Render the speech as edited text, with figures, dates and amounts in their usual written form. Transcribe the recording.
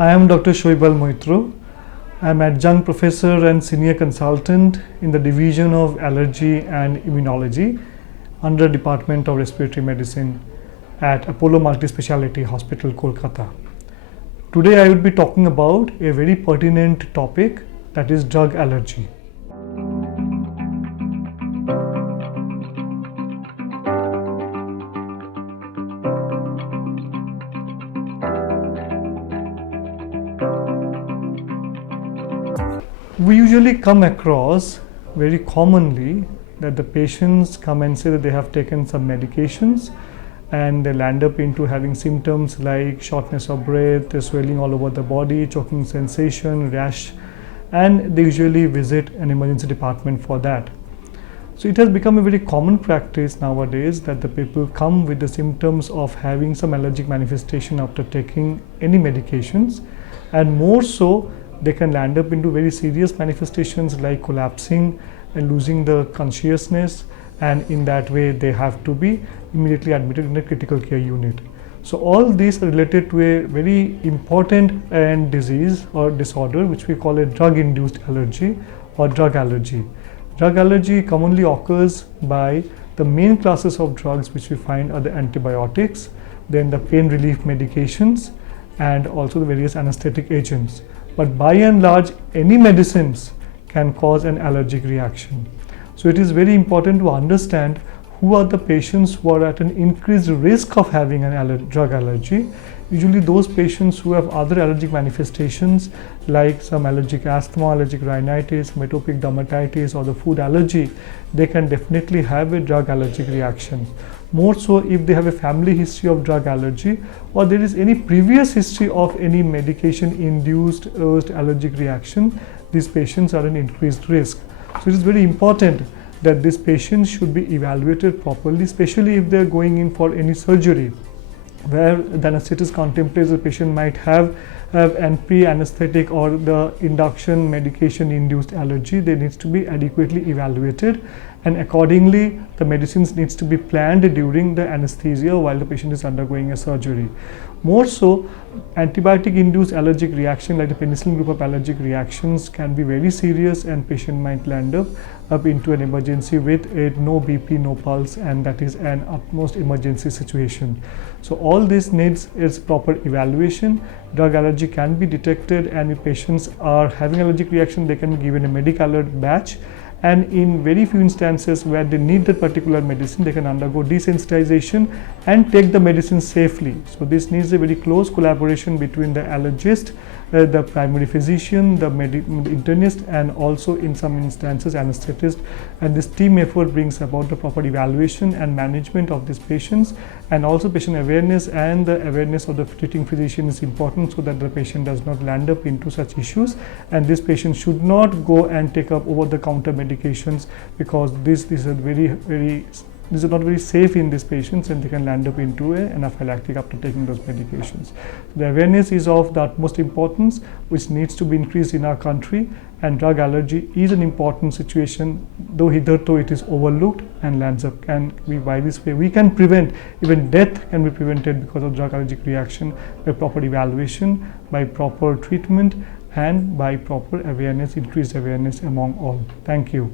I am Dr. Saibal Moitra. I am adjunct professor and senior consultant in the Division of Allergy and Immunology under Department of Respiratory Medicine at Apollo Multispeciality Hospital, Kolkata. Today I will be talking about a very pertinent topic, that is drug allergy. We usually come across very commonly that the patients come and say that they have taken some medications and they land up into having symptoms like shortness of breath, swelling all over the body, choking sensation, rash, and they usually visit an emergency department for that. So it has become a very common practice nowadays that the people come with the symptoms of having some allergic manifestation after taking any medications, and more so they can land up into very serious manifestations like collapsing and losing the consciousness, and in that way they have to be immediately admitted in a critical care unit. So all these are related to a very important and disease or disorder which we call a drug-induced allergy or drug allergy. Drug allergy commonly occurs by the main classes of drugs which we find are the antibiotics, then the pain relief medications, and also the various anesthetic agents. But by and large, any medicines can cause an allergic reaction. So it is very important to understand who are the patients who are at an increased risk of having an drug allergy. Usually those patients who have other allergic manifestations like some allergic asthma, allergic rhinitis, atopic dermatitis, or the food allergy, they can definitely have a drug allergic reaction. More so if they have a family history of drug allergy or there is any previous history of any medication induced allergic reaction, these patients are an increased risk. So it is very important that these patients should be evaluated properly, especially if they are going in for any surgery where the anesthetist contemplates the patient might have an pre-anesthetic or the induction medication induced allergy. They need to be adequately evaluated, and accordingly the medicines needs to be planned during the anesthesia while the patient is undergoing a surgery. More so, antibiotic induced allergic reaction like the penicillin group of allergic reactions can be very serious, and patient might land up into an emergency with a no BP, no pulse, and that is an utmost emergency situation. So all this needs is proper evaluation. Drug allergy can be detected, and if patients are having allergic reaction, they can be given a medical alert batch, and in very few instances where they need that particular medicine, they can undergo desensitization and take the medicine safely. So this needs a very close collaboration between the allergist, the primary physician, the internist, and also in some instances anesthetist, and this team effort brings about the proper evaluation and management of these patients, and also patient awareness and the awareness of the treating physician is important so that the patient does not land up into such issues, and this patient should not go and take up over-the-counter medications because these are not very safe in these patients, and they can land up into an anaphylactic after taking those medications. The awareness is of the utmost importance, which needs to be increased in our country, and drug allergy is an important situation, though hitherto it is overlooked and lands up. And by this way we can prevent, even death can be prevented because of drug allergic reaction by proper evaluation, by proper treatment, and by proper awareness, increased awareness among all. Thank you.